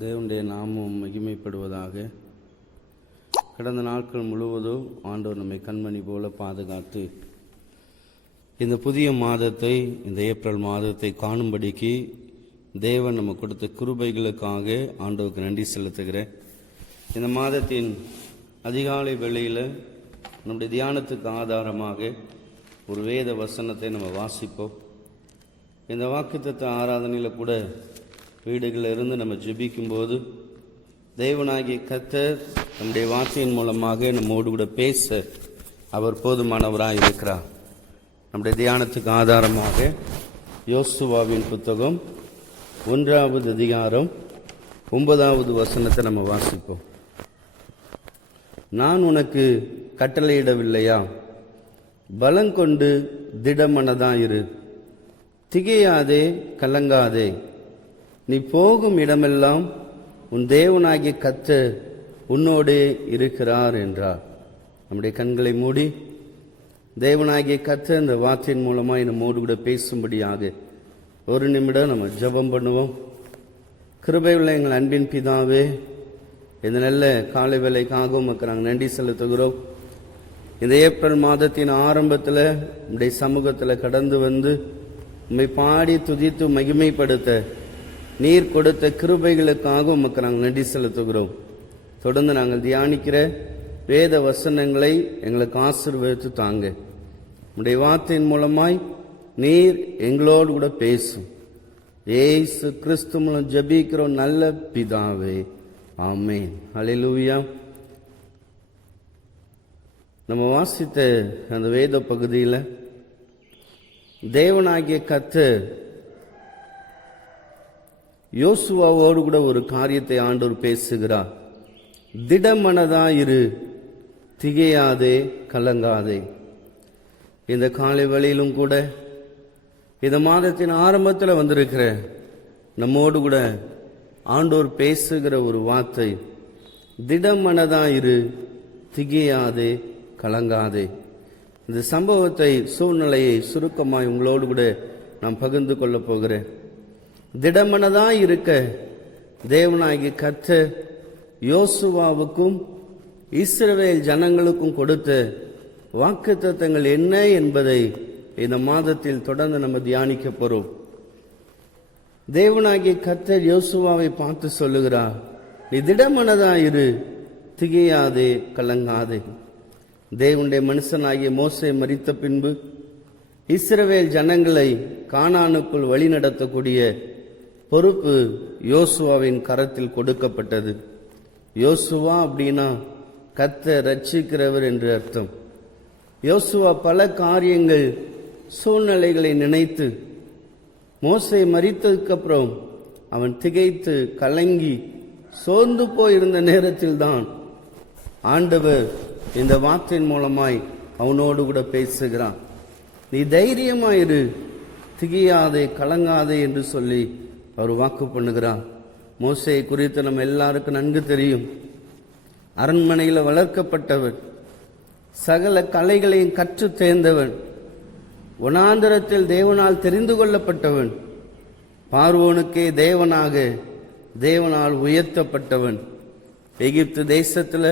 தேவனுடைய நாமம் மகிமைப்படுவதாக. கடந்த நாட்கள் முழுவதும் ஆண்டவர் நம்மை கண்மணி போல பாதுகாத்து இந்த புதிய மாதத்தை, இந்த ஏப்ரல் மாதத்தை காணும்படிக்கு தேவன் நம்ம கொடுத்த கிருபைகளுக்காக ஆண்டவருக்கு நன்றி செலுத்துகிறேன். இந்த மாதத்தின் அதிகாலை வேளையில் நம்முடைய தியானத்துக்கு ஆதாரமாக ஒரு வேத வசனத்தை நம்ம வாசிப்போம். இந்த வாக்குத்தத்த ஆராதனையில் கூட வீடுகளில் இருந்து நம்ம ஜெபிக்கும்போது தேவனாகிய கர்த்தர் நம்முடைய வார்த்தையின் மூலமாக நம்மோடு கூட பேச அவர் போதுமானவராக இருக்கிறார். நம்முடைய தியானத்துக்கு ஆதாரமாக யோசுவாவின் புத்தகம் 1வது அதிகாரம் 9வது வசனத்தை நம்ம வாசிப்போம். நான் உனக்கு கட்டளையிடவில்லையா? பலங்கொண்டு திடமனதாயிரு, திகையாதே, கலங்காதே. நீ போகும் இடமெல்லாம் உன் தேவனாகிய கர்த்தர் உன்னோடே இருக்கிறார் என்றார். நம்முடைய கண்களை மூடி தேவனாகிய கர்த்தர் இந்த வார்த்தையின் மூலமாக நம்மோடு கூட பேசும்படியாக ஒரு நிமிடம் நம்ம ஜெபம் பண்ணுவோம். கிருபையுள்ள எங்கள் அன்பின் பிதாவே, இந்த நல்ல காலை வேளைக்காக உமக்கு நாங்கள் நன்றி செலுத்துகிறோம். இந்த ஏப்ரல் மாதத்தின் ஆரம்பத்தில் உம்முடைய சமூகத்தில் கடந்து வந்து உம்மை பாடி துதித்து மகிமைப்படுத்த நீர் கொடுத்த கிருபைகளுக்காக உமக்கு நாங்கள் நன்றி செலுத்துகிறோம். தொடர்ந்து நாங்கள் தியானிக்கிற வேத வசனங்களை எங்களுக்கு ஆசீர்வதித்து தாங்க. உம்முடைய வார்த்தையின் மூலமாய் நீர் எங்களோடு கூட பேசும். ஏசு கிறிஸ்து மூலம் ஜெபிக்கிறோம் நல்ல பிதாவே, ஆமென். ஹல்லேலூயா. நம்ம வாசித்த அந்த வேத பகுதியில் தேவனாகிய கர்த்தர் யோசுவாவோடு கூட ஒரு காரியத்தை ஆண்டவர் பேசுகிறார். திடமனதாயிரு, திகையாதே, கலங்காதே. இந்த காலை வேளையிலும் கூட இந்த மாதத்தின் ஆரம்பத்தில் வந்திருக்கிற நம்மோடு கூட ஆண்டவர் பேசுகிற ஒரு வார்த்தை, திடமனதாயிரு, திகையாதே, கலங்காதே. இந்த சம்பவத்தை, சூழ்நிலையை சுருக்கமாய் உங்களோடு கூட நான் பகிர்ந்து கொள்ள போகிறேன். திடமனதாய் இருக்க தேவனாகிய கர்த்தர் யோசுவாவுக்கும் இஸ்ரவேல் ஜனங்களுக்கும் கொடுத்த வாக்குத்தத்தங்கள் என்ன என்பதை இந்த மாதத்தில் தொடர்ந்து நம்ம தியானிக்க போறோம். தேவனாகிய கர்த்தர் யோசுவாவை பார்த்து சொல்லுகிறார், நீ திடமனதாயிரு, திகையாதே, கலங்காதே. தேவனுடைய மனுஷனாகிய மோசே மரித்த பின்பு இஸ்ரவேல் ஜனங்களை கானானுக்குள் வழி நடத்தக்கூடிய பொறுப்பு யோசுவாவின் கரத்தில் கொடுக்கப்பட்டது. யோசுவா அப்படின்னா கர்த்தர் ரட்சிக்கிறவர் என்று அர்த்தம். யோசுவா பல காரியங்கள், சூழ்நிலைகளை நினைத்து மோசே மரித்ததுக்கு அப்புறம் அவன் திகைத்து கலங்கி சோர்ந்து போயிருந்த நேரத்தில் தான் ஆண்டவர் இந்த வார்த்தையின் மூலமாய் அவனோடு கூட பேசுகிறான். நீ தைரியமாயிரு, திகையாதே, கலங்காதே என்று சொல்லி அவர் வாக்கு பண்ணுகிறார். மோசேயை குறித்து நம்ம எல்லாருக்கும் நன்கு தெரியும். அரண்மனையில் வளர்க்கப்பட்டவன், சகல கலைகளையும் கற்று தேர்ந்தவன், வனாந்தரத்தில் தேவனால் தெரிந்து கொள்ளப்பட்டவன், பார்வோனுக்கே தேவனால் உயர்த்தப்பட்டவன். எகிப்து தேசத்தில்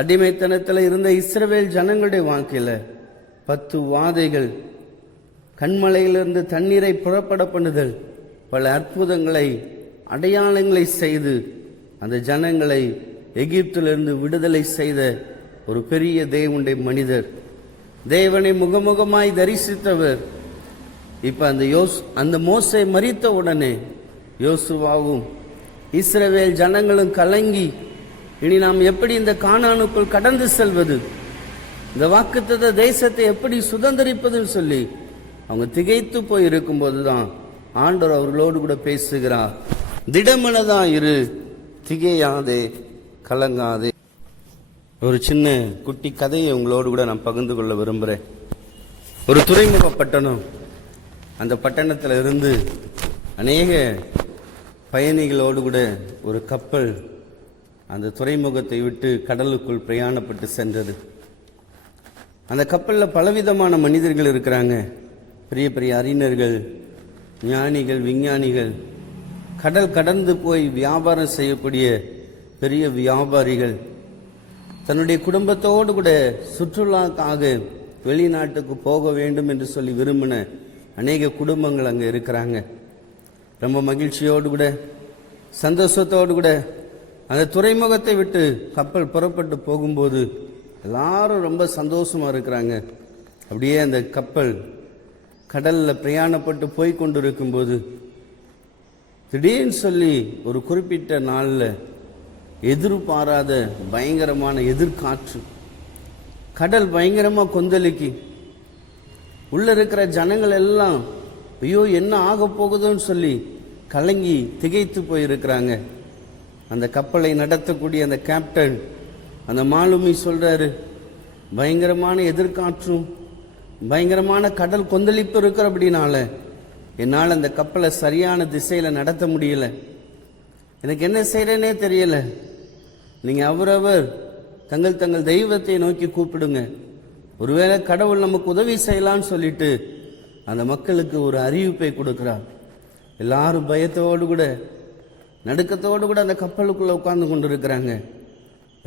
அடிமைத்தனத்தில் இருந்த இஸ்ரவேல் ஜனங்களுடைய வாழ்க்கையில் 10 வாதைகள், கண்மலையிலிருந்து தண்ணீரை புறப்பட பண்ணுதல், பல அற்புதங்களை, அடையாளங்களை செய்து அந்த ஜனங்களை எகிப்திலிருந்து விடுதலை செய்த ஒரு பெரிய தேவனுடைய மனிதர், தேவனை முகமுகமாய் தரிசித்தவர். இப்ப அந்த மோசே மரித்த உடனே யோசுவாவும் இஸ்ரவேல் ஜனங்களும் கலங்கி, இனி நாம் எப்படி இந்த கானானுக்குள் கடந்து செல்வது, இந்த வாக்குத்தத்த தேசத்தை எப்படி சுதந்திரிப்பதுன்னு சொல்லி அவங்க திகைத்து போய் இருக்கும்போதுதான் ஆண்டவர் அவர்களோடு கூட பேசுகிறார். திடமனதா இரு, திகையாதே, கலங்காதே. ஒரு சின்ன குட்டி கதையை உங்களோடு கூட நான் பகிர்ந்து கொள்ள விரும்புகிறேன். ஒரு துறைமுக பட்டணம், அந்த பட்டணத்தில் இருந்து அநேக பயணிகளோடு கூட ஒரு கப்பல் அந்த துறைமுகத்தை விட்டு கடலுக்குள் பிரயாணப்பட்டு சென்றது. அந்த கப்பலில் பலவிதமான மனிதர்கள் இருக்கிறாங்க. பெரிய பெரிய அறிஞர்கள், ஞானிகள், விஞ்ஞானிகள், கடல் கடந்து போய் வியாபாரம் செய்யக்கூடிய பெரிய வியாபாரிகள், தன்னுடைய குடும்பத்தோடு கூட சுற்றுலாக்காக வெளிநாட்டுக்கு போக வேண்டும் என்று சொல்லி விரும்பின அநேக குடும்பங்கள் அங்கே இருக்கிறாங்க. ரொம்ப மகிழ்ச்சியோடு கூட சந்தோஷத்தோடு கூட அந்த துறைமுகத்தை விட்டு கப்பல் புறப்பட்டு போகும்போது எல்லாரும் ரொம்ப சந்தோஷமா இருக்கிறாங்க. அப்படியே அந்த கப்பல் கடலில் பிரயாணப்பட்டு போய் கொண்டு இருக்கும்போது திடீர்னு சொல்லி ஒரு குறிப்பிட்ட நாளில் எதிர்பாராத பயங்கரமான எதிர்காற்று, கடல் பயங்கரமாக கொந்தளிக்கி உள்ள இருக்கிற ஜனங்கள் எல்லாம் ஐயோ என்ன ஆக போகுதுன்னு சொல்லி கலங்கி திகைத்து போயிருக்கிறாங்க. அந்த கப்பலை நடத்தக்கூடிய அந்த கேப்டன், அந்த மாலுமி சொல்றாரு, பயங்கரமான எதிர்காற்றும் பயங்கரமான கடல் கொந்தளிப்பு இருக்கிற அப்படின்னால என்னால் அந்த கப்பலை சரியான திசையில் நடத்த முடியல, எனக்கு என்ன செய்யறேனே தெரியல. நீங்க அவரவர் தங்கள் தங்கள் தெய்வத்தை நோக்கி கூப்பிடுங்க, ஒருவேளை கடவுள் நமக்கு உதவி செய்யலான்னு சொல்லிட்டு அந்த மக்களுக்கு ஒரு அறிவிப்பை கொடுக்கிறார். எல்லாரும் பயத்தோடு கூட நடுக்கத்தோடு கூட அந்த கப்பலுக்குள்ள உட்கார்ந்து கொண்டு இருக்கிறாங்க.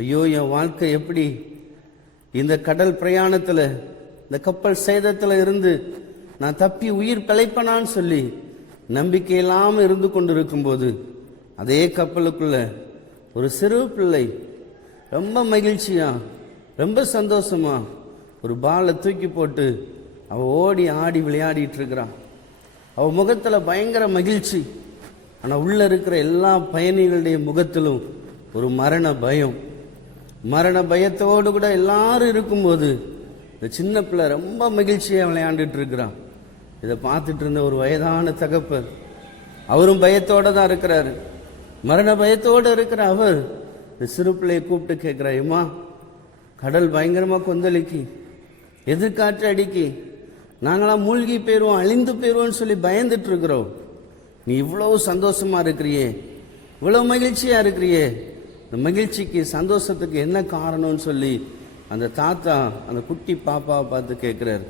ஐயோ என் வாழ்க்கை எப்படி இந்த கடல் பிரயாணத்தில் இந்த கப்பல் சேதத்தில் இருந்து நான் தப்பி உயிர் பிழைப்பனான்னு சொல்லி நம்பிக்கை இல்லாமல் இருந்து கொண்டு இருக்கும்போது அதே கப்பலுக்குள்ள ஒரு சிறு பிள்ளை ரொம்ப மகிழ்ச்சியா ரொம்ப சந்தோஷமா ஒரு பாலை தூக்கி போட்டு அவ ஓடி ஆடி விளையாடிட்டு இருக்கிறான். அவ முகத்துல பயங்கர மகிழ்ச்சி. ஆனா உள்ள இருக்கிற எல்லா பயணிகளுடைய முகத்திலும் ஒரு மரண பயம். மரண பயத்தோடு கூட எல்லாரும் இருக்கும்போது இந்த சின்ன பிள்ளை ரொம்ப மகிழ்ச்சியா விளையாண்டுட்டு இருக்கிறான். இதை பார்த்துட்டு இருந்த ஒரு வயதான தகப்பர், அவரும் பயத்தோட தான் இருக்கிறாரு. மரண பயத்தோடு இருக்கிற அவர் இந்த சிறு பிள்ளையை கூப்பிட்டு கேட்கிறார், ஏம்மா கடல் பயங்கரமா கொந்தளிக்கி எதிர்காற்று அடிக்கி நாங்களாம் மூழ்கி போயிடுவோம் அழிந்து போயிடுவோம்னு சொல்லி பயந்துட்டு இருக்கிறோம், நீ இவ்வளவு சந்தோஷமா இருக்கிறியே, இவ்வளவு மகிழ்ச்சியா இருக்கிறியே, இந்த மகிழ்ச்சிக்கு சந்தோஷத்துக்கு என்ன காரணம்னு சொல்லி அந்த தாத்தா அந்த குட்டி பாப்பாவை பார்த்து கேட்கிறாரு.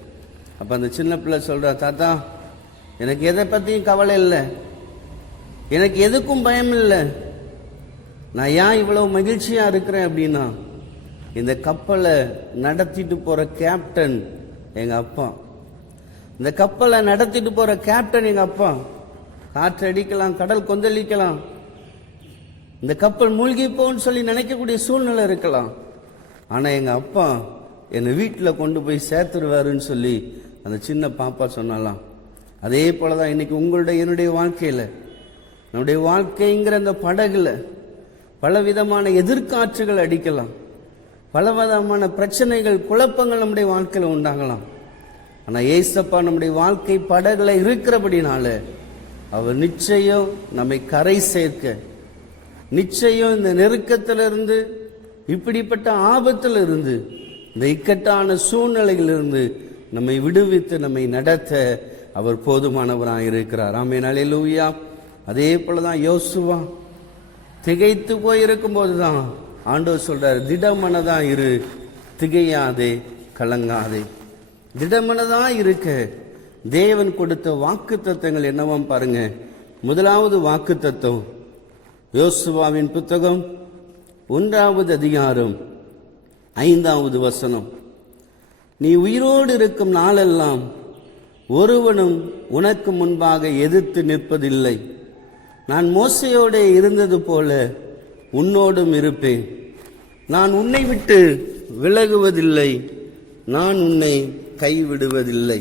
அப்ப அந்த சின்ன பிள்ளை சொல்ற, தாத்தா எனக்கு எதை பத்தியும் கவலை இல்லை, எனக்கு எதுக்கும் பயம் இல்லை, நான் ஏன் இவ்வளவு மகிழ்ச்சியா இருக்கிறேன் அப்படின்னா இந்த கப்பலை நடத்திட்டு போற கேப்டன் எங்க அப்பா, இந்த கப்பலை நடத்திட்டு போற கேப்டன் எங்க அப்பா. காற்று அடிக்கலாம், கடல் கொந்தளிக்கலாம், இந்த கப்பல் மூழ்கி போன்னு சொல்லி நினைக்கக்கூடிய சூழ்நிலை இருக்கலாம், ஆனா எங்க அப்பா என்னை வீட்டில் கொண்டு போய் சேர்த்துருவாருன்னு சொல்லி அந்த சின்ன பாப்பா சொன்னாலாம். அதே போலதான் இன்னைக்கு உங்களுடைய என்னுடைய வாழ்க்கையில, நம்முடைய வாழ்க்கைங்கிற அந்த படகுல பலவிதமான எதிர்காற்றுகள் அடிக்கலாம், பலவிதமான பிரச்சனைகள் குழப்பங்கள் நம்முடைய வாழ்க்கையில உண்டாகலாம். ஆனா ஏசப்பா நம்முடைய வாழ்க்கை படகுல இருக்கிறபடினால அவர் நிச்சயம் நம்மை கரை சேர்க்க, நிச்சயம் இந்த நெருக்கத்திலிருந்து இப்படிப்பட்ட ஆபத்திலிருந்து இந்த இக்கட்டான சூழ்நிலையிலிருந்து நம்மை விடுவித்து நம்மை நடத்த அவர் போதுமானவராக இருக்கிறார். ஆமென், அல்லேலூயா. அதே போலதான் யோசுவா திகைத்து போயிருக்கும் போதுதான் ஆண்டவர் சொல்றாரு, திடமனதா இரு, திகையாதே, கலங்காதே. திடமனதா இருக்க தேவன் கொடுத்த வாக்கு தத்தங்கள் என்னவாம் பாருங்க. முதலாவது வாக்கு தத்தம் யோசுவாவின் புத்தகம் 1வது அதிகாரம் 5வது வசனம். நீ உயிரோடு இருக்கும் நாளெல்லாம் ஒருவனும் உனக்கு முன்பாக எதிர்த்து நிற்பதில்லை, நான் மோசையோட இருந்தது போல உன்னோடும் இருப்பேன், நான் உன்னை விட்டு விலகுவதில்லை, நான் உன்னை கைவிடுவதில்லை.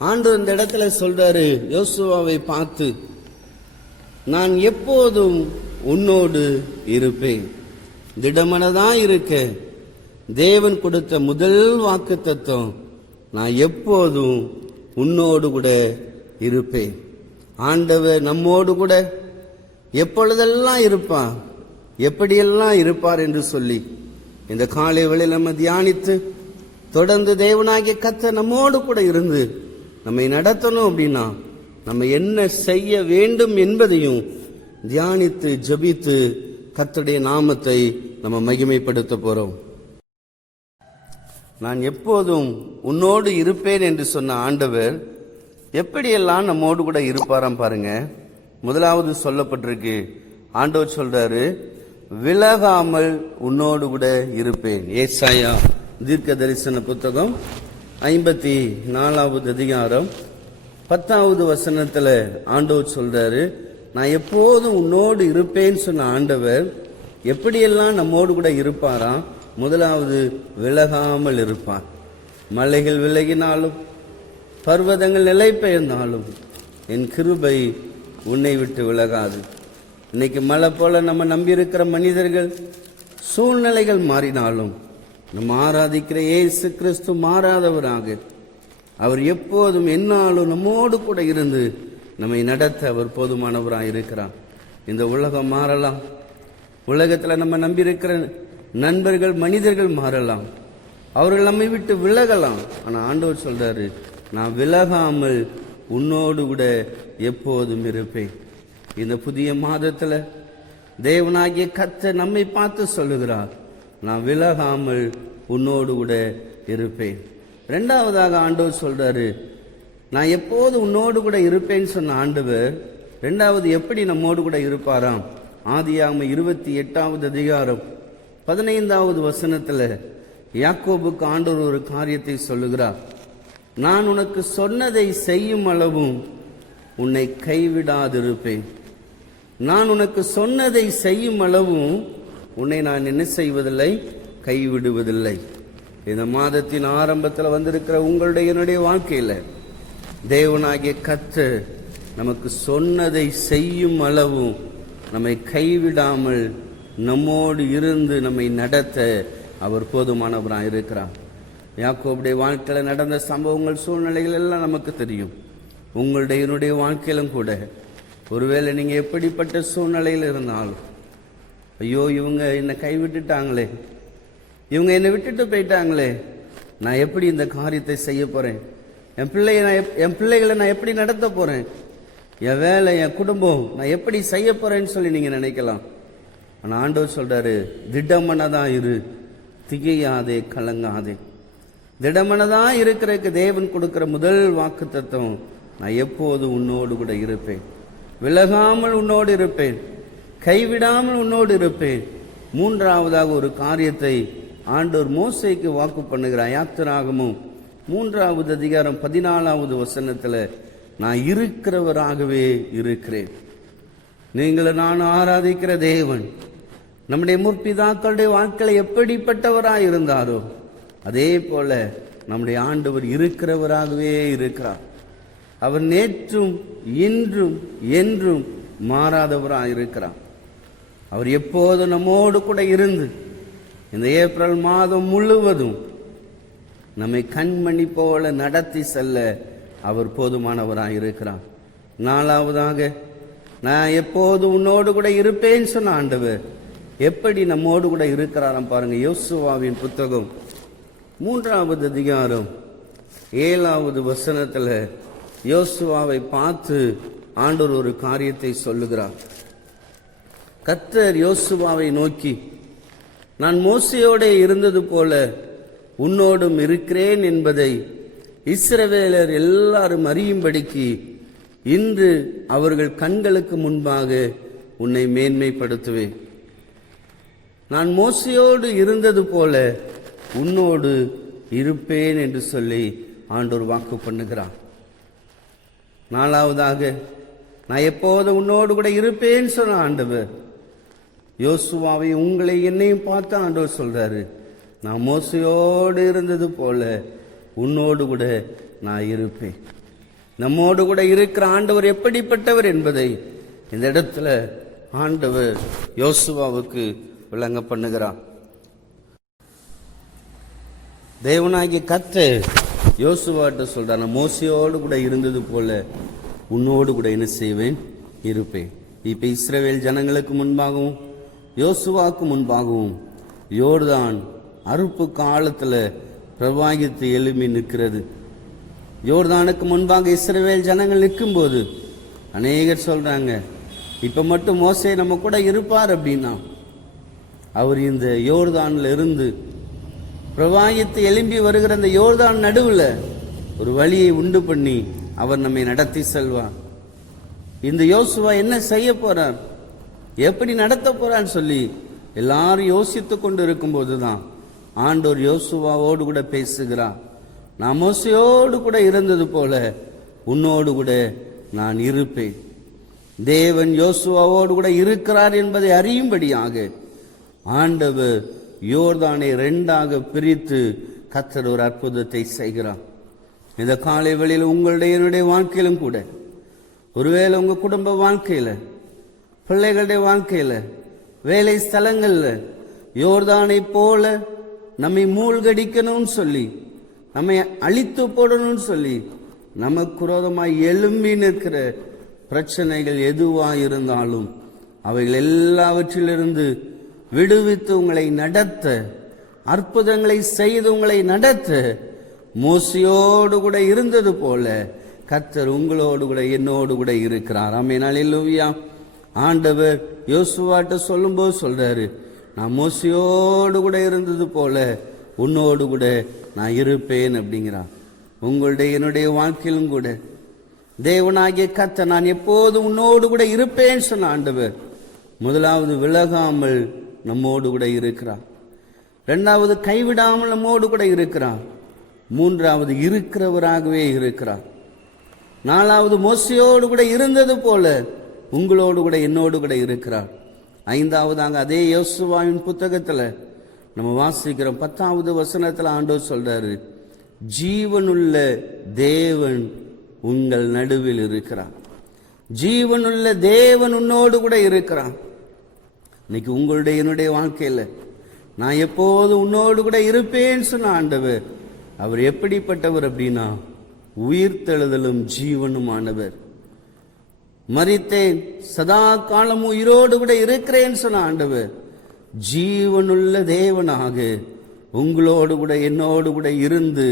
ஆண்டவர் இந்த இடத்துல சொல்றாரு யோசுவாவை பார்த்து, நான் எப்போதும் உன்னோடு இருப்பேன். திடமனதா இருக்க தேவன் கொடுத்த முதல் வாக்கு தத்துவம், நான் எப்போதும் உன்னோடு கூட இருப்பேன். ஆண்டவர் நம்மோடு கூட எப்பொழுதெல்லாம் இருப்பார், எப்படியெல்லாம் இருப்பார் என்று சொல்லி இந்த காலை வேளையில் நம்ம தியானித்து தொடர்ந்து தேவனாகிய கர்த்தர் நம்மோடு கூட இருந்து நம்மை நடத்தணும் அப்படின்னா நம்ம என்ன செய்ய வேண்டும் என்பதையும் தியானித்து ஜெபித்து கர்த்தருடைய நாமத்தை நம்ம மகிமைப்படுத்த போறோம். நான் எப்போதும் உன்னோடு இருப்பேன் என்று சொன்ன ஆண்டவர் எப்படியெல்லாம் நம்மோடு கூட இருப்பாராம் பாருங்க. முதலாவது சொல்லப்பட்டிருக்கு, ஆண்டவர் சொல்றாரு, விலகாமல் உன்னோடு கூட இருப்பேன். ஏசாயா தீர்க்க தரிசன புத்தகம் 54வது அதிகாரம் 10வது வசனத்துல ஆண்டவர் சொல்றாரு, நான் எப்போதும் உன்னோடு இருப்பேன்னு சொன்ன ஆண்டவர் எப்படியெல்லாம் நம்மோடு கூட இருப்பாராம். முதலாவது, விலகாமல் இருப்பார். மலைகள் விலகினாலும் பர்வதங்கள் நிலை பெயர்ந்தாலும் என் கிருபை உன்னை விட்டு விலகாது. இன்னைக்கு மழை போல நம்ம நம்பியிருக்கிற மனிதர்கள், சூழ்நிலைகள் மாறினாலும் நம்ம ஆராதிக்கிற இயேசு கிறிஸ்து மாறாதவராக, அவர் எப்போதும் என்னாலும் நம்மோடு கூட இருந்து நம்மை நடத்த அவர் போதுமானவராக இருக்கிறார். இந்த உலகம் மாறலாம், உலகத்தில் நம்ம நம்பியிருக்கிற நண்பர்கள் மனிதர்கள் மாறலாம், அவர்கள் நம்மை விட்டு விலகலாம். ஆனால் ஆண்டவர் சொல்றாரு, நான் விலகாமல் உன்னோடு கூட எப்போதும் இருப்பேன். இந்த புதிய மாதத்துல தேவனாகிய கர்த்தர் நம்மை பார்த்து சொல்லுகிறார், நான் விலகாமல் உன்னோடு கூட இருப்பேன். இரண்டாவதாக ஆண்டவர் சொல்றாரு, நான் எப்போது உன்னோடு கூட இருப்பேன்னு சொன்ன ஆண்டவர் இரண்டாவது எப்படி நம்மோடு கூட இருப்பாராம். ஆதியாகமம் 28வது அதிகாரம் 15வது வசனத்துல யாக்கோபுக்கு ஆண்டவர் ஒரு காரியத்தை சொல்லுகிறார், நான் உனக்கு சொன்னதை செய்யும் அளவும் உன்னை கைவிடாதிருப்பேன். நான் உனக்கு சொன்னதை செய்யும் அளவும் உன்னை நான் என்ன செய்வதில்லை, கைவிடுவதில்லை. இந்த மாதத்தின் ஆரம்பத்தில் வந்திருக்கிற உங்களுடைய என்னுடைய வாழ்க்கையில தேவனாகிய கர்த்தர் நமக்கு சொன்னதை செய்யும் அளவும் நம்மை கைவிடாமல் நம்மோடு இருந்து நம்மை நடத்த அவர் போதுமானவராக இருக்கிறார். யாக்கோபுடைய வாழ்க்கையில் நடந்த சம்பவங்கள், சூழ்நிலைகள் எல்லாம் நமக்கு தெரியும். உங்களுடைய என்னுடைய வாழ்க்கையிலும் கூட ஒருவேளை நீங்க எப்படிப்பட்ட சூழ்நிலையில் இருந்தாலும், ஐயோ இவங்க என்னை கைவிட்டுட்டாங்களே, இவங்க என்னை விட்டுட்டு போயிட்டாங்களே, நான் எப்படி இந்த காரியத்தை செய்ய போறேன், என் பிள்ளைகளை நான் எப்படி நடத்த போறேன், என் வேலை, என் குடும்பம் நான் எப்படி செய்ய போறேன்னு சொல்லி நீங்க நினைக்கலாம். ஆனால் ஆண்டவர் சொல்றாரு, திடமனதா இரு, திகையாதே, கலங்காதே. திடமனதா இருக்கிறதுக்கு தேவன் கொடுக்கிற முதல் வாக்கு தத்துவம், நான் எப்போதும் உன்னோடு கூட இருப்பேன், விலகாமல் உன்னோடு இருப்பேன், கைவிடாமல் உன்னோடு இருப்பேன். மூன்றாவதாக ஒரு காரியத்தை ஆண்டவர் மோசேக்கு வாக்கு பண்ணுகிறார். யாத்திராகமும் 3வது அதிகாரம் 14வது வசனத்துல, நான் இருக்கிறவராகவே இருக்கிறேன். நீங்கள் நான் ஆராதிக்கிற தேவன் நம்முடைய முற்பிதாக்களுடைய வாழ்க்கையில் எப்படிப்பட்டவராய் இருந்தாரோ அதே போல நம்முடைய ஆண்டவர் இருக்கிறவராகவே இருக்கிறார். அவர் நேற்றும் இன்றும் என்றும் மாறாதவராக இருக்கிறார். அவர் எப்போதும் நம்மோடு கூட இருந்து இந்த ஏப்ரல் மாதம் முழுவதும் நம்மை கண்மணி போல நடத்தி செல்ல அவர் போதுமானவராக இருக்கிறார். நாலாவதாக, நான் எப்போதும் உன்னோடு கூட இருப்பேன்னு சொன்ன ஆண்டவர் எப்படி நம்மோடு கூட இருக்கிறாராம் பாருங்க. யோசுவாவின் புத்தகம் 3வது அதிகாரம் 7வது வசனத்துல யோசுவாவை பார்த்து ஆண்டவர் ஒரு காரியத்தை சொல்லுகிறார். கர்த்தர் யோசுவாவை நோக்கி, நான் மோசேயோட இருந்தது போல உன்னோடும் இருக்கிறேன் என்பதை இஸ்ரவேலர் எல்லாரும் அறியும்படிக்கு இன்று அவர்கள் கண்களுக்கு முன்பாக உன்னை மேன்மைப்படுத்துவேன். நான் மோசேயோடு இருந்தது போல உன்னோடு இருப்பேன் என்று சொல்லி ஆண்டவர் வாக்கு பண்ணுகிறார். நாலாவதாக, நான் எப்போதும் உன்னோடு கூட இருப்பேன்னு சொன்ன ஆண்டவர் யோசுவாவை உங்களை என்னையும் பார்த்து ஆண்டவர் சொல்றாரு, நான் மோசையோடு இருந்தது போல உன்னோடு கூட நான் இருப்பேன். நம்மோடு கூட இருக்கிற ஆண்டவர் எப்படிப்பட்டவர் என்பதை இந்த இடத்துல ஆண்டவர் யோசுவாவுக்கு விளங்க பண்ணுகிறார். தேவனாகிய கர்த்தர் யோசுவாட்ட சொல்றார், நான் மோசையோடு கூட இருந்தது போல உன்னோடு கூட என்ன செய்வேன், இருப்பேன். இப்ப இஸ்ரவேல் ஜனங்களுக்கு முன்பாகவும் யோசுவாக்கு முன்பாகவும் யோர்தான் அறுப்பு காலத்துல பிரவாகித்து எழும்பி நிற்கிறது. யோர்தானுக்கு முன்பாக இஸ்ரவேல் ஜனங்கள் நிற்கும் போது அநேகர் சொல்றாங்க, இப்ப மட்டும் மோசே நம்ம கூட இருப்பார் அப்படின்னா, அவர் இந்த யோர்தான்ல இருந்து பிரவாகித்து எழும்பி வருகிற அந்த யோர்தான் நடுவுல ஒரு வழியை உண்டு பண்ணி அவர் நம்மை நடத்தி செல்வார். இந்த யோசுவா என்ன செய்ய போறார், எப்படி நடத்த போறான்னு சொல்லி எல்லாரும் யோசித்து கொண்டு இருக்கும் போதுதான் ஆண்டவர் யோசுவாவோடு கூட பேசுகிறார். நான் மோசையோடு கூட இருந்தது போல உன்னோடு கூட நான் இருப்பேன். தேவன் யோசுவாவோடு கூட இருக்கிறார் என்பதை அறியும்படியாக ஆண்டவர் யோர்தானை 2ஆக பிரித்து கர்த்தர் ஒரு அற்புதத்தை செய்கிறார். இந்த காலை வேளையில் உங்களுடைய என்னுடைய வாழ்க்கையிலும் கூட, ஒருவேளை உங்க குடும்ப வாழ்க்கையில, பிள்ளைகளுடைய வாழ்க்கையில, வேலை ஸ்தலங்கள்ல யோர்தானை போல நம்மை மூழ்கடிக்கணும்னு சொல்லி, நம்மை அழித்து போடணும்னு சொல்லி நமக்கு விரோதமாய் எழும்பி நிற்கிற பிரச்சனைகள் எதுவாக இருந்தாலும் அவைகள் எல்லாவற்றிலிருந்து விடுவித்து உங்களை நடத்த, அற்புதங்களை செய்து உங்களை நடத்த மோசையோடு கூட இருந்தது போல கர்த்தர் உங்களோடு கூட என்னோடு கூட இருக்கிறார். ஆமென், அல்லேலூயா. ஆண்டவர் யோசுவாட்ட சொல்லும்போது சொல்றாரு, நான் மோசையோடு கூட இருந்தது போல உன்னோடு கூட நான் இருப்பேன் அப்படிங்கிறார். உங்களுடைய என்னுடைய வாழ்க்கையிலும் கூட தேவனாகிய கர்த்தர் நான் எப்போதும் உன்னோடு கூட இருப்பேன்னு சொன்ன ஆண்டவர் முதலாவது விலகாமல் நம்மோடு கூட இருக்கிறார். 2வது கைவிடாமல் நம்மோடு கூட இருக்கிறார். 3வது இருக்கிறவராகவே இருக்கிறார். 4வது மோசையோடு கூட இருந்தது போல உங்களோடு கூட என்னோடு கூட இருக்கிறார். 5வதாக அதே யோசுவாவின் புத்தகத்துல நம்ம வாசிக்கிறோம் 10வது வசனத்துல ஆண்டவர் சொல்றாரு, ஜீவனுள்ள தேவன் உங்கள் நடுவில் இருக்கிறார். ஜீவனுள்ள தேவன் உன்னோடு கூட இருக்கிறார். இன்னைக்கு உங்களுடைய என்னுடைய வாழ்க்கையில நான் எப்போது உன்னோடு கூட இருப்பேன்னு சொன்ன ஆண்டவர் அவர் எப்படிப்பட்டவர் அப்படின்னா உயிர்த்தெழுதலும் ஜீவனுமானவர். மரித்தேன் சதா காலமும் உயிரோடு கூட இருக்கிறேன்னு சொன்ன ஆண்டவர் ஜீவனுள்ள தேவனாக உங்களோடு கூட என்னோடு கூட இருந்து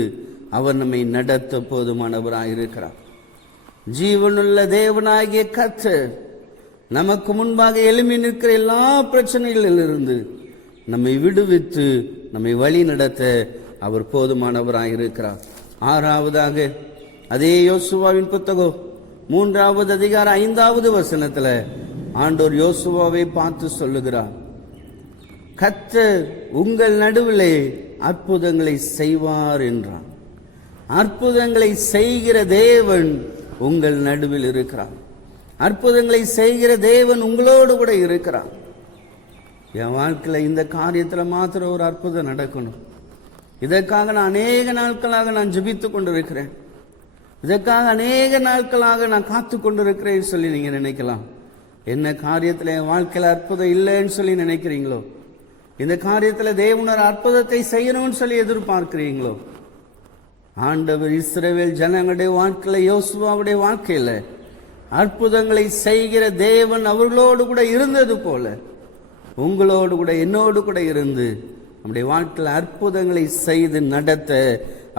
அவர் நம்மை நடத்த போதுமானவராக இருக்கிறார். ஜீவனுள்ள தேவனாகிய கர்த்தர் நமக்கு முன்பாக எழும்பி நிற்கிற எல்லா பிரச்சனைகளிலிருந்து நம்மை விடுவித்து நம்மை வழி நடத்த அவர் போதுமானவராக இருக்கிறார். 6வதாக அதே யோசுவாவின் புத்தகம் 3வது அதிகாரம் 5வது வசனத்துல ஆண்டவர் யோசுவாவை பார்த்து சொல்லுகிறார், கர்த்தர் உங்கள் நடுவிலே அற்புதங்களை செய்வார் என்றார். அற்புதங்களை செய்கிற தேவன் உங்கள் நடுவில் இருக்கிறார். அற்புதங்களை செய்கிற தேவன் உங்களோடு கூட இருக்கிறார். என் வாழ்க்கையில இந்த காரியத்துல மாத்திரம் ஒரு அற்புதம் நடக்கணும், இதற்காக நான் அநேக நாட்களாக நான் ஜெபித்து கொண்டிருக்கிறேன், இதற்காக அநேக நாட்களாக நான் காத்து கொண்டிருக்கிறேன்னு சொல்லி நீங்க நினைக்கலாம். என்ன காரியத்துல என் வாழ்க்கையில அற்புதம் இல்லைன்னு சொல்லி நினைக்கிறீங்களோ, இந்த காரியத்துல தேவனர் அற்புதத்தை செய்யணும்னு சொல்லி எதிர்பார்க்கிறீங்களோ, ஆண்டவர் இஸ்ரவேல் ஜனங்களுடைய வாழ்க்கையில, யோசுவாவுடைய வாழ்க்கையில அற்புதங்களை செய்கிற தேவன் அவர்களோடு கூட இருந்தது போல உங்களோடு கூட என்னோடு கூட இருந்து நம்முடைய வாழ்க்கையில் அற்புதங்களை செய்து நடத்த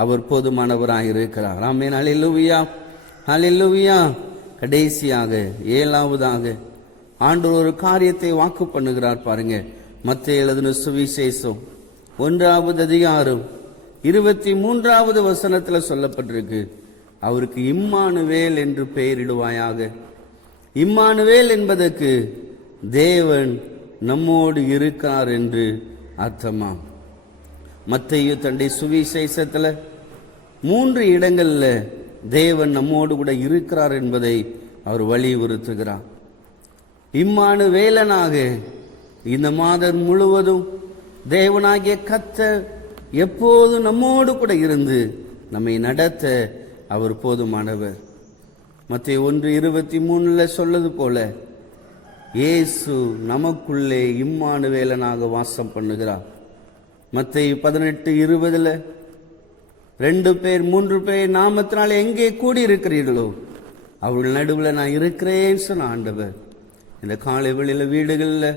அவர் போதுமானவராக இருக்கிறார். ஆமென், அல்லேலூயா, அல்லேலூயா. கடைசியாக 7வதாக ஆண்டவர் ஒரு காரியத்தை வாக்கு பண்ணுகிறார் பாருங்க. மத்தேயு எழுதின சுவிசேஷம் 1வது அதிகாரம் 23வது வசனத்துல சொல்லப்பட்டிருக்கு, அவருக்கு இம்மானுவேல் என்று பெயரிடுவாயாக. இம்மானுவேல் என்பதற்கு தேவன் நம்மோடு இருக்கிறார் என்று அர்த்தமா. மத்தேயு தன்னுடைய சுவிசேஷத்துல 3 இடங்கள்ல தேவன் நம்மோடு கூட இருக்கிறார் என்பதை அவர் வலியுறுத்துகிறார். இம்மானுவேலனாக இந்த மாதம் முழுவதும் தேவனாகிய கர்த்தர் எப்போது நம்மோடு கூட இருந்து நம்மை நடத்த அவர் போதுமானவர். மத்தேயு 1:23 சொல்லது போல இயேசு நமக்குள்ளே இம்மானுவேலனாக வாசம் பண்ணுகிறார். மத்தேயு 18:20 2 பேர் 3 பேர் நாமத்தினால எங்கே கூடி இருக்கிறீர்களோ அவர்கள் நடுவில் நான் இருக்கிறேன்னு சொன்ன ஆண்டவர் இந்த காலை வேளையில வீடுகளில்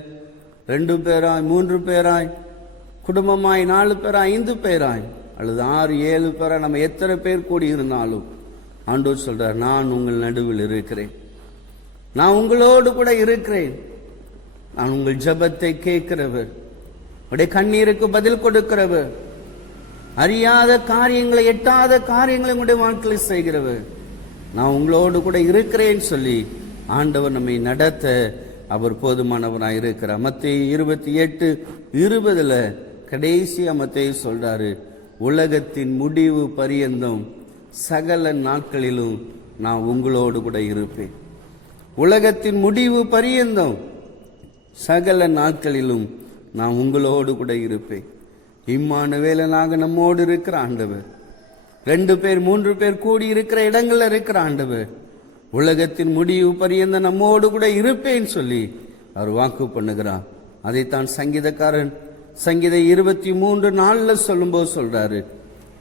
2 பேராய் 3 பேராய் குடும்பமாய் 4 பேராய் 5 பேராய் அல்லது 6 7 பேராய் நம்ம எத்தனை பேர் கூடி இருந்தாலும் ஆண்டவர் சொல்றார், நான் உங்கள் நடுவில் இருக்கிறேன், நான் உங்களோடு கூட இருக்கிறேன், நான் உங்கள் ஜெபத்தை கேட்கிறவர், உடைய கண்ணீருக்கு பதில் கொடுக்கிறவர், அறியாத காரியங்களை எட்டாத காரியங்களை உங்களுடைய வாழ்க்கையில் செய்கிறவர், நான் உங்களோடு கூட இருக்கிறேன்னு சொல்லி ஆண்டவர் நம்மை நடத்த அவர் போதுமானவராய் இருக்கிறார். மத்தேயு 28:20 கடைசியா மத்தேயு சொல்றாரு, உலகத்தின் முடிவு பரியந்தம் சகல நாட்களிலும் நான் உங்களோடு கூட இருப்பேன். உலகத்தின் முடிவு பரியந்தம் சகல நாட்களிலும் நான் உங்களோடு கூட இருப்பேன். இம்மானுவேலனாக நம்மோடு இருக்கிற ஆண்டவர், 2 பேர் 3 பேர் கூடி இருக்கிற இடங்கள்ல இருக்கிற ஆண்டவர், உலகத்தின் முடிவு பரியந்த நம்மோடு கூட இருப்பேன்னு சொல்லி அவர் வாக்கு பண்ணுகிறார். அதைத்தான் சங்கீதக்காரன் சங்கீதம் 23:4 சொல்லும்போது சொல்றாரு,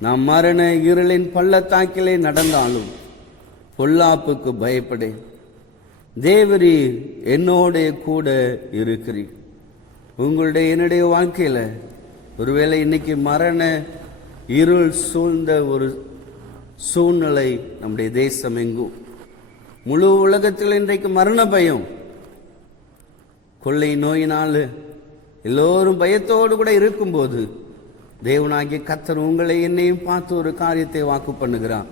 நான் மரண இருளின் பள்ளத்தாக்கிலே நடந்தாலும் பொல்லாப்புக்கு பயப்படேன், தேவரீர் என்னோட கூட இருக்கிறீர். உங்களுடைய என்னுடைய வாழ்க்கையில ஒருவேளை இன்னைக்கு மரண இருள் சூழ்ந்த ஒரு சூழ்நிலை நம்முடைய தேசம் எங்கும், முழு உலகத்தில் இன்றைக்கு மரண பயம், கொள்ளை நோயினால் எல்லோரும் பயத்தோடு கூட இருக்கும்போது தேவனாகிய கர்த்தர் உங்களை என்னையும் பார்த்து ஒரு காரியத்தை வாக்கு பண்ணுகிறான்.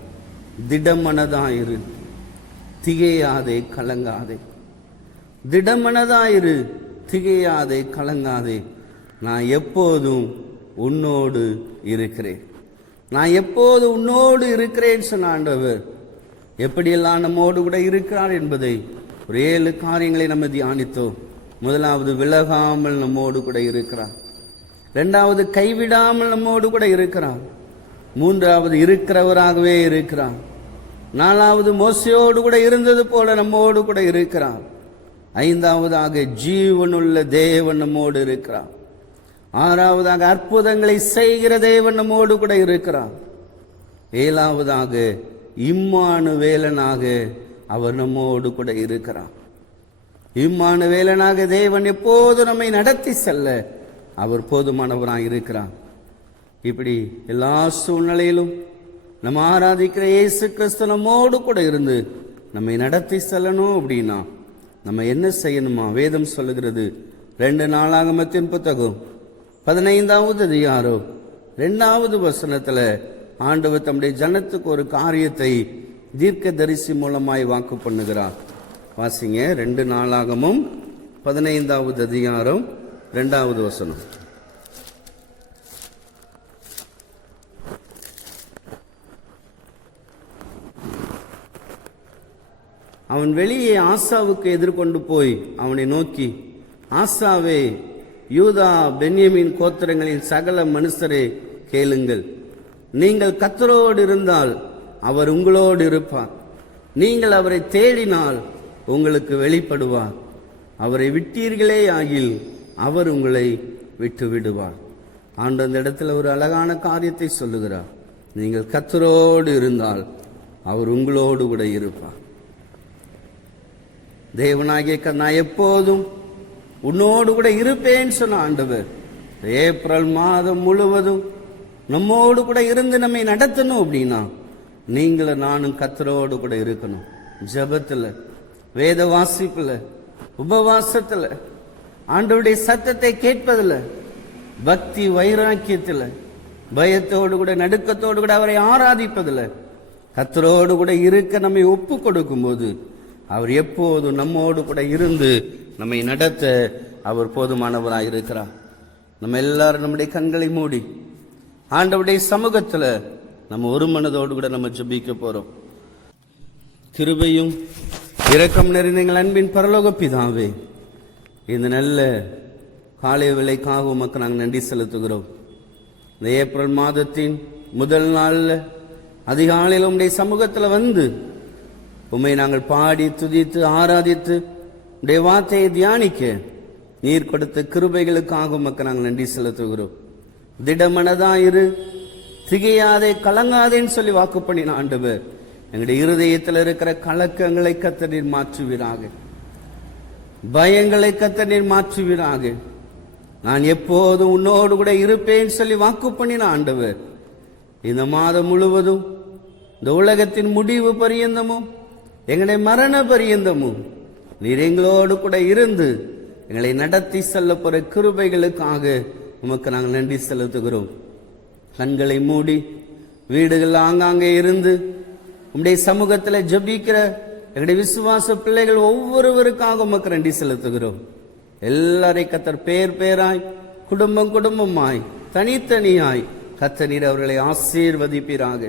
திடமனதாயிரு, திகையாதே, கலங்காதே. திடமனதாயிரு, திகையாதே, கலங்காதே. நான் எப்போதும் உன்னோடு இருக்கிறேன். நான் எப்போது உன்னோடு இருக்கிறேன் சொன்ன ஆண்டவர் எப்படியெல்லாம் நம்மோடு கூட இருக்கிறார் என்பதை ஒரு 7 காரியங்களை நம்ம தியானித்தோம். முதலாவது, விலகாமல் நம்மோடு கூட இருக்கிறார். 2வது, கைவிடாமல் நம்மோடு கூட இருக்கிறார். 3வது, இருக்கிறவராகவே இருக்கிறார். 4வது, மோசையோடு கூட இருந்தது போல நம்மோடு கூட இருக்கிறார். 5வதாக, ஜீவனுள்ள தேவன் நம்மோடு இருக்கிறார். 6வதாக, அற்புதங்களை செய்கிற தேவன் நம்மோடு கூட இருக்கிறார். 7வதாக, இம்மானுவேலனாக அவர் நம்மோடு கூட இருக்கிறார். இம்மானுவேலனாக தேவன் எப்போது நம்மை நடத்தி செல்ல அவர் போதுமானவராக இருக்கிறார். இப்படி எல்லா சூழ்நிலையிலும் நம்ம ஆராதிக்கிற இயேசு கிறிஸ்து நம்மோடு கூட இருந்து நம்மை நடத்தி செல்லணும் அப்படின்னா நம்ம என்ன செய்யணுமா? வேதம் சொல்லுகிறது, 2 நாளாகமத்தின் புத்தகம் 15வது அதிகாரம் 2வது வசனத்துல ஆண்டவர் தம்முடைய ஜனத்துக்கு ஒரு காரியத்தை தீர்க்கதரிசி மூலமாய் வாக்கு பண்ணுகிறார். வாசிங்க, 2 நாளாகமும் 15வது அதிகாரம் 2வது வசனம். அவன் வெளியே ஆசாவுக்கு எதிர்கொண்டு போய் அவனை நோக்கி, ஆசாவே, யூதா பென்யமீன் கோத்திரங்களின் சகல மனுஷரே கேளுங்கள். நீங்கள் கர்த்தரோடு இருந்தால் அவர் உங்களோடு இருப்பார். நீங்கள் அவரை தேடினால் உங்களுக்கு வெளிப்படுவார். அவரை விட்டீர்களே ஆகில் அவர் உங்களை விட்டு விடுவார். ஆண்டு அந்த இடத்துல ஒரு அழகான காரியத்தை சொல்லுகிறார். நீங்கள் கர்த்தரோடு இருந்தால் அவர் உங்களோடு கூட இருப்பார். தேவனாகிய நான் எப்போதும் உன்னோடு கூட இருப்பேன்னு சொன்ன ஆண்டவர் ஏப்ரல் மாதம் முழுவதும் நம்மோடு கூட இருந்து நம்மை நடத்தணும் அப்படின்னா நீங்களும் நானும் கர்த்தரோடு கூட இருக்கணும். ஜெபத்துல, வேத வாசிப்புல, உபவாசத்துல, ஆண்டவருடைய சத்தத்தை கேட்பதில், பக்தி வைராக்கியத்துல, பயத்தோடு கூட நடுக்கத்தோடு கூட அவரை ஆராதிப்பதில், கர்த்தரோடு கூட இருக்க நம்மை ஒப்பு கொடுக்கும் போது அவர் எப்போதும் நம்மோடு கூட இருந்து நம்மை நடத்த அவர் போதுமானவராக இருக்கிறார். நம்ம எல்லாரும் நம்முடைய கண்களை மூடி ஆண்டவருடைய சமூகத்துல நம்ம ஒரு மனதோடு கூட நம்ம ஜெபிக்க போறோம். கிருபையும் இரக்கம் நிறைந்த எங்கள் அன்பின் பரலோக பிதாவே, இந்த நல்ல காலை வேளைக்காக உமக்கு நாங்கள் நன்றி செலுத்துகிறோம். இந்த ஏப்ரல் மாதத்தின் முதல் நாள்ல அதிகாலையில் உம்முடைய சமூகத்துல வந்து உம்மை நாங்கள் பாடி துதித்து ஆராதித்து உடைய வார்த்தையை தியானிக்க நீர் கொடுத்த கிருபைகளுக்காக உமக்கு நாங்கள் நன்றி செலுத்துகிறோம். திடமனதாயிரு, திகையாதே, கலங்காதேன்னு சொல்லி வாக்கு பண்ணின ஆண்டவர் எங்களுடைய இருதயத்தில் இருக்கிற கலக்கங்களை கர்த்தர் நீர் மாற்றுவீராக, பயங்களை கர்த்தர் நீர் மாற்றுவீராக. நான் எப்போதும் உன்னோடு கூட இருப்பேன்னு சொல்லி வாக்கு பண்ணின ஆண்டவர் இந்த மாதம் முழுவதும், இந்த உலகத்தின் முடிவு பரியந்தமும், எங்களுடைய மரண பரியந்தமும் நீர் எங்களோடு கூட இருந்து எங்களை நடத்தி செல்ல போற கிருபைகளுக்காக உமக்கு நாங்கள் நன்றி செலுத்துகிறோம். கண்களை மூடி வீடுகள் ஆங்காங்கே இருந்து உம்முடைய சமூகத்தில் ஜெபிக்கிற எங்களுடைய விசுவாச பிள்ளைகள் ஒவ்வொருவருக்காக உமக்கு நன்றி செலுத்துகிறோம். எல்லாரையும் கர்த்தர் பேர் பேராய், குடும்பம் குடும்பமாய், தனித்தனியாய் கர்த்தர் நீர் அவர்களை ஆசீர்வதிப்பீராக.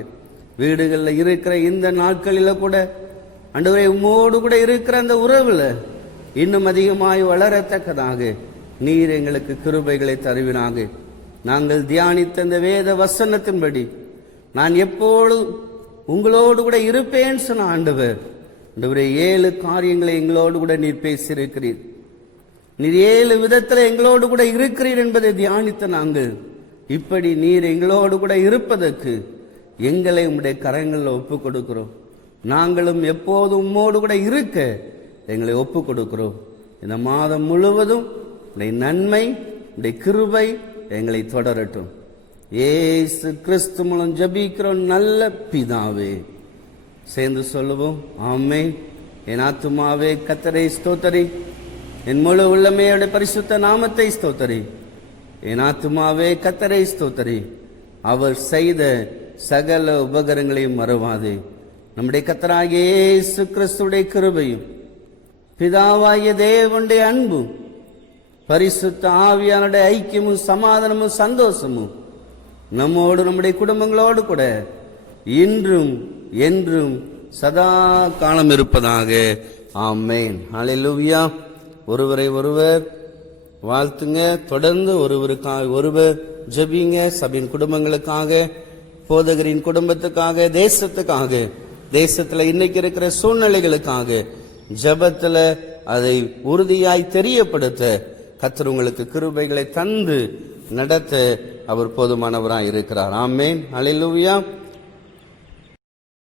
வீடுகளில் இருக்கிற இந்த நாட்களில கூட ஆண்டவரே உம்மோடு கூட இருக்கிற அந்த உறவுல இன்னும் அதிகமாய் வளரத்தக்கதாக நீர் எங்களுக்கு கிருபைகளை தருவீராக. நாங்கள் தியானித்த இந்த வேத வசனத்தின்படி நான் எப்பொழுதும் உங்களோடு கூட இருப்பேன்னு சொன்ன ஆண்டவரே 7 காரியங்களை எங்களோடு கூட நீர் பேசியிருக்கிறீர். நீர் 7 விதத்தில் எங்களோடு கூட இருக்கிறீர் என்பதை தியானித்த நாங்கள் இப்படி நீர் எங்களோடு கூட இருப்பதற்கு எங்களை உம்முடைய கரங்களில் ஒப்பு கொடுக்கிறோம். நாங்களும் எப்போதும் உம்மோடு கூட இருக்க எங்களை ஒப்பு கொடுக்கிறோம். இந்த மாதம் முழுவதும் உடைய நன்மை, உடைய கிருபை எங்களை தொடரட்டும். இயேசு கிறிஸ்து மூலம் ஜெபிக்கிறோம் நல்ல பிதாவே. சேர்ந்து சொல்லுவோம், ஆமென். என் ஆத்துமாவே கர்த்தரை ஸ்தோத்தரி, என் முழு உள்ளமையோட பரிசுத்த நாமத்தை ஸ்தோத்தரி. என் ஆத்துமாவே கர்த்தரை ஸ்தோத்தரி, அவர் செய்த சகல உபகாரங்களையும் மறவாதே. நம்முடைய கர்த்தராகிய இயேசு கிறிஸ்துடைய கிருபையும் பிதாவாகிய தேவனுடைய அன்பும் பரிசுத்த ஆவியானுடைய ஐக்கியமும் சமாதானமும் சந்தோஷமும் நம்மோடு நம்முடைய குடும்பங்களோடு கூட இன்றும் என்றும் சதா காலம் இருப்பதாக. ஆமென். ஹல்லேலூயா. ஒருவரை ஒருவர் வாழ்த்துங்க. தொடர்ந்து ஒருவருக்காக ஒருவர் ஜெபிங்க. சபையின் குடும்பங்களுக்காக, போதகரின் குடும்பத்துக்காக, தேசத்துக்காக, தேசத்துல இன்னைக்கு இருக்கிற சூழ்நிலைகளுக்காக ஜெபத்துல அதை உறுதியாய் தெரியப்படுத்த கர்த்தர் உங்களுக்கு கிருபைகளை தந்து நடத்த அவர் போதுமானவராய் இருக்கிறார். ஆமென். ஹல்லேலூயா.